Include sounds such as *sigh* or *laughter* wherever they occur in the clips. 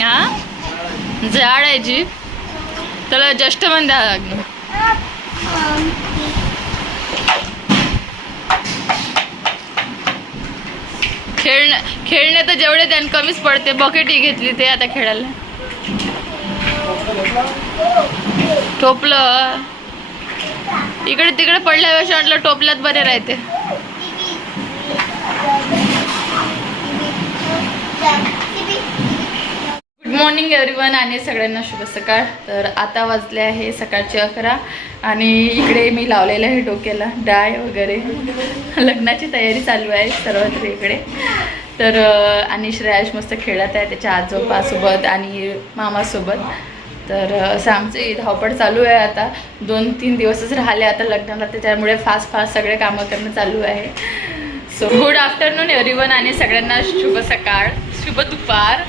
हा झाड आहे जी. त्याला जस्ट पण द्यावं लागणार खेळणं खेळणे तर जेवढे त्यानं कमीच पडते. बकेटी घेतली ते आता खेळायला. टोपलं. इकडे तिकडे पडल्यापेक्षा म्हटलं टोपल्यात बरे राहते. गुड मॉर्निंग एव्हरीवन आणि सगळ्यांना शुभ सकाळ. तर आता वाजले आहे सकाळचे अकरा आणि इकडे मी लावलेलं आहे डोक्याला डाय वगैरे. लग्नाची तयारी चालू आहे सर्वत्र इकडे. तर आणि श्रेयाश मस्त खेळत आहे त्याच्या आजोबासोबत आणि मामासोबत. तर असं आमची धावपळ चालू आहे आता. दोन तीन दिवसच राहिले आता लग्नाला त्याच्यामुळे फास्ट फास्ट सगळे कामं करणं चालू आहे. सो गुड आफ्टरनून एव्हरीवन आणि सगळ्यांना शुभ सकाळ शुभ दुपार.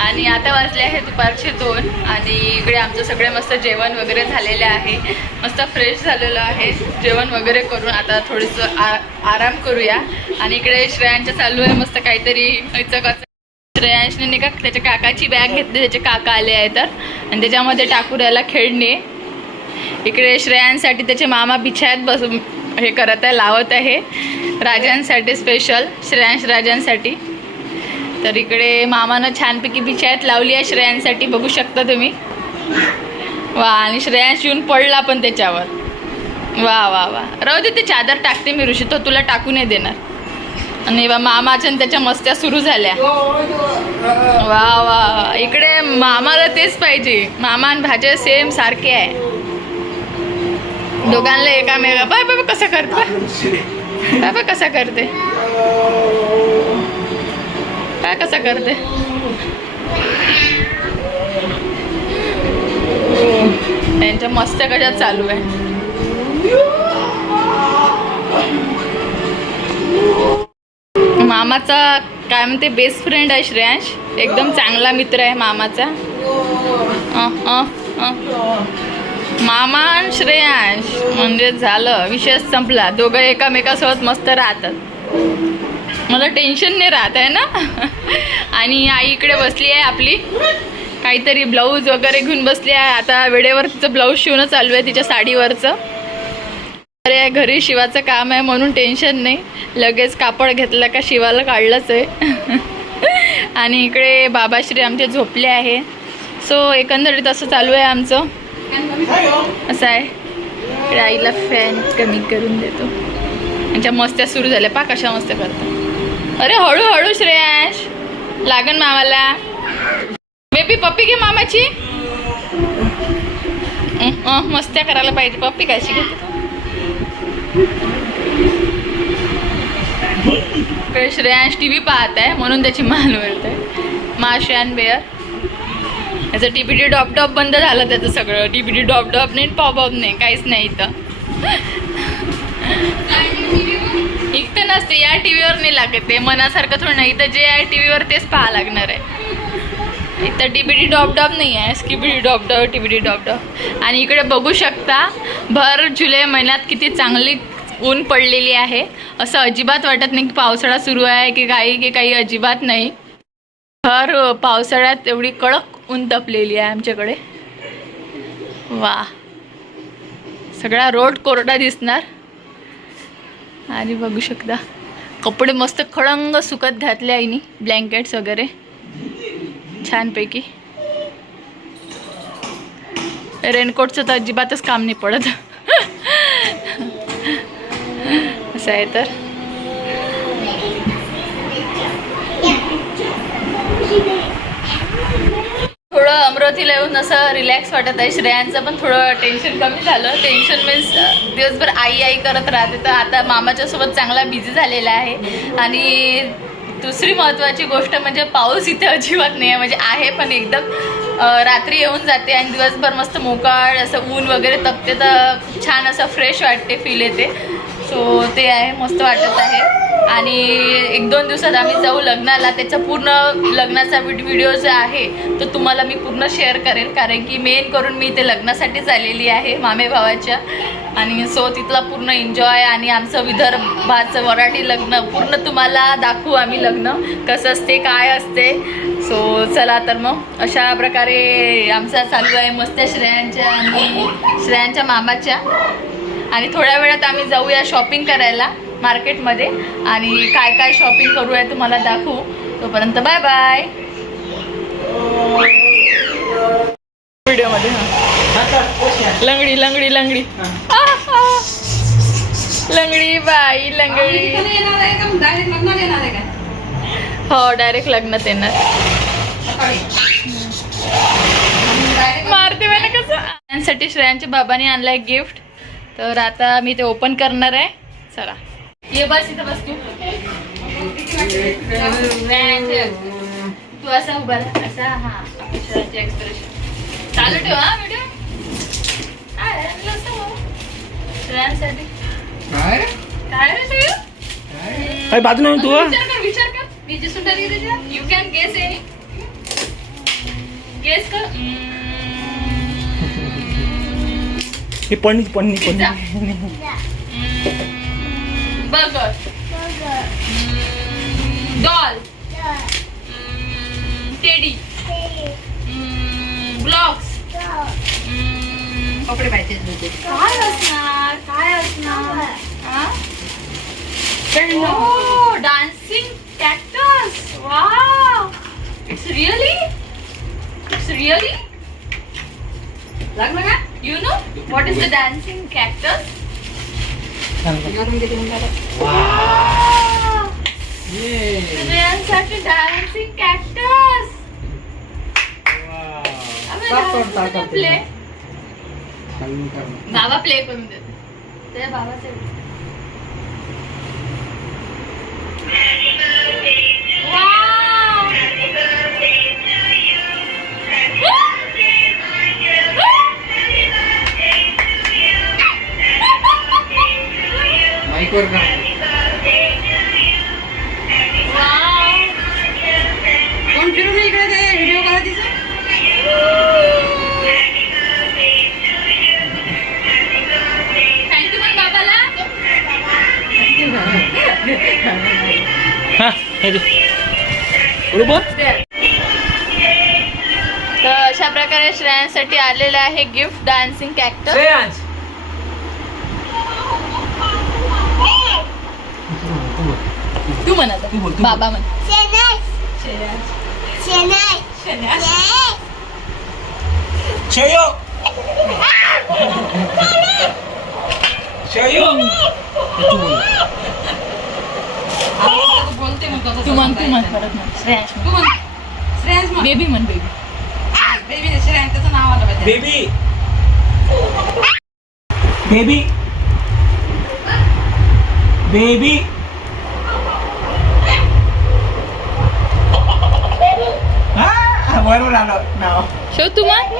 आणि आता वाजले आहे दुपारचे दोन आणि इकडे आमचं सगळे मस्त जेवण वगैरे झालेलं आहे. मस्त फ्रेश झालेलं आहे. जेवण वगैरे करून आता थोडंसं आ आराम करूया. आणि इकडे श्रेयांचं चालू आहे मस्त काहीतरी कसं श्रेयांशने नाही का त्याच्या काकाची बॅग घेतली त्याचे काका आले आहे तर. आणि त्याच्यामध्ये टाकून खेळणे. इकडे श्रेयांसाठी त्याचे मामा बिछायात बसून हे करत आहे लावत आहे. राजांसाठी स्पेशल श्रेयांश राजांसाठी. तर इकडे मामानं छानपैकी बिछायत लावली आहे श्रेयांसाठी बघू शकता तुम्ही. वा आणि श्रेयांश येऊन पडला पण त्याच्यावर. वा वा वा. राहू दे ते चादर टाकते मी ऋषी तो तुला टाकू नाही देणार. आणि मामाच्या त्याच्या मस्त्या सुरू झाल्या. वा वा इकडे मामाला तेच पाहिजे. मामा आणि भाज्या सेम सारखे आहे. दोघांना एकामेका बाय बाबा कसं करते? बाबा कसं करते? काय कसं करते? त्यांच्या मस्त कशा चालू आहे? मामाचा काय म्हणते बेस्ट फ्रेंड आहे श्रेयांश. एकदम चांगला मित्र आहे मामाचा. अं. मामा आणि श्रेयांश. म्हणजे झालं विषय संपला. दोघं एकामेकासोबत मस्त राहतात. मला टेन्शन नाही राहत आहे ना? *laughs* आणि आई इकडे बसली आहे आपली. काहीतरी ब्लाऊज वगैरे घेऊन बसली आहे. आता वेळेवर तिचं ब्लाऊज शिवणं चालू आहे तिच्या साडीवरचं. अरे घरी शिवाचं काम आहे म्हणून टेन्शन नाही. लगेच कापड घेतलं का शिवाला काढलंच आहे. *laughs* आणि इकडे बाबाश्री आमचे झोपले आहे. सो एकंदरीत असं चालू आहे आमचं. असं आहे. इकडे आईला फॅन कमी करून देतो. त्यांच्या मस्त्या सुरू झाल्या. पा कशा मस्त्या करतात. अरे हळूहळू श्रेयाश. लागन मामाला. बेबी पप्पी घे मामाची. मस्त्या करायला पाहिजे. पप्पी कशी घेते? इकडे श्रेयांश टी व्ही पाहत आहे म्हणून त्याची मान वळते माशान बेअर त्याचं टीपीटी डॉप डॉप बंद झालं त्याचं सगळं. टी टीपीटी डॉप डॉप नाही पॉप अप नाही काहीच नाही इथं. इथं नसते या टी व्हीवर नाही लागत ते. मनासारखं थोडं नाही इथं जे आहे टी व्हीवर तेच पाहा लागणार आहे. इथं टीबीडी डॉप डॉप नाही आहे स्किबिडी डॉप डॉप टीबीडी डॉप डॉप आणि इकडे बघू शकता भर जुलै महिन्यात किती चांगली ऊन पडलेली आहे. असं अजिबात वाटत नाही की पावसाळा सुरू आहे की काही की काही अजिबात नाही. भर पावसाळ्यात एवढी कडक ऊन तपलेली आहे आमच्याकडे. वा. सगळा रोड कोरडा दिसणार. आणि बघू शकता कपडे मस्त खळंग सुकत घातले आईनी ब्लँकेट्स वगैरे. छानपैकी. रेनकोटचं तर अजिबातच काम नाही पडत. असं आहे तर. थोडं अमरावतीला येऊन असं रिलॅक्स वाटत आहे. श्रेयांचं पण थोडं टेन्शन कमी झालं. टेन्शन मीन्स दिवसभर आई आई करत राहते. तर आता मामाच्यासोबत चांगला बिझी झालेला आहे. आणि दुसरी महत्त्वाची गोष्ट म्हणजे पाऊस इथे अजिबात नाही आहे. म्हणजे आहे पण एकदम रात्री येऊन जाते आणि दिवसभर मस्त मोकाळ असं ऊन वगैरे तपते तर छान असं फ्रेश वाटते फील येते. सो ते आहे मस्त वाटत आहे. आणि एक दोन दिवसात आम्ही जाऊ लग्नाला. त्याचा पूर्ण लग्नाचा व्हिडिओ जो आहे तो तुम्हाला मी पूर्ण शेअर करेन. कारण की मेन करून मी इथे लग्नासाठीच आलेली आहे मामे भावाच्या. आणि सो तिथला पूर्ण एन्जॉय आणि आमचं विदर्भाचं वराठी लग्न पूर्ण तुम्हाला दाखवू आम्ही लग्न. कसं असते काय असते. सो चला तर मग अशा प्रकारे आमचा चालू आहे मस्त श्रेयांच्या आणि श्रेयांच्या मामाच्या. आणि थोड्या वेळात आम्ही जाऊया शॉपिंग करायला. मार्केटमध्ये. आणि काय काय शॉपिंग करूया तुम्हाला दाखवू. तोपर्यंत बाय बाय. व्हिडिओमध्ये लंगडी लंगडी लंगडी. आहा. लंगडी बाई लंगडी. हो डायरेक्ट लग्नात येणार. मारते म्हणे कसं त्यांसाठी श्रेयांच्या बाबांनी आणलाय गिफ्ट. तर आता मी ते ओपन करणार आहे. चला. ये बस इथं बस तू. तू असा उभा राहा. असा हा एक्सप्रेशन चालू ठेव हा व्हिडिओ काय हो. काय? रे बाजू नाही तू विचार कर विचार कर. मी जे you can guess any guess कर. हे पन्नी पन्नी पिझ्झा. पन्नी बर्गर डॉल टेडी ब्लॉक्स कपडे पाहिजे काय असणार? काय असणार? हो? Dancing cactus wow it's really it's really लागलं का you know what is the dancing cactus स्त्रियांसाठी डान्सिंग कॅक्टस प्ले बाबा प्ले करून देते. बाबाचे माईकवर का कोण फिरून ये इकडे ते व्हिडिओ करा तिचा हा हे तर अशा प्रकारे श्रेयांसाठी आलेलं आहे गिफ्ट डान्सिंग कॅक्टर श्रेयांश. तू म्हण आता. तू बोल, तू. बाबा म्हण. शयो. शयो. तू बोल. बोलते मग तसं तू म्हण तू म्हण परत म्हण. श्रेयांश तू म्हण. श्रेयांश म्हण. बेबी म्हण बेबी. बेबी त्याचं नाव आलं पाहिजे. बेबी. बेबी. बेबी. हा बरोबर आलं नाव शो तू म्हण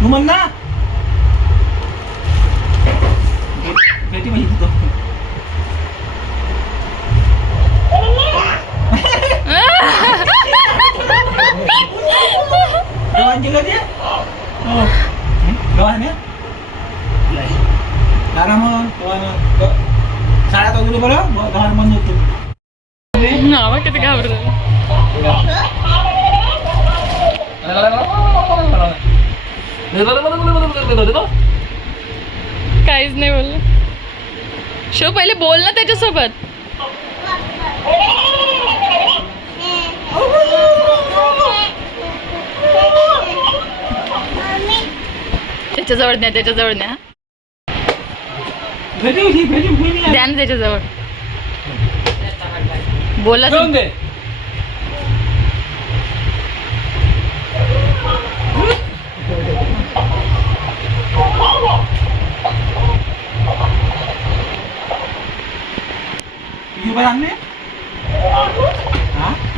तू म्हण ना बेटी म्हणजे तो गव्हाण केलं ते हो गव्हाण दारा मग गव्हाण साड्या वगैरे बरं गव्हाण बंद होतो नावा किती घाबरत काहीच नाही बोललं. शो पहिले बोल ना त्याच्यासोबत. त्याच्याजवळ न्या त्याच्याजवळ न्या. द्या ना त्याच्याजवळ. बोला दे.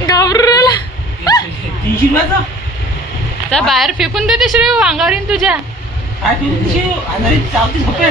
घाबरला तीनशे रुपयाचा? त्या बाहेर फेकून देते श्री अंगावर येईन तुझ्या. काय तू? तीनशे? आणि चावतीस रुपये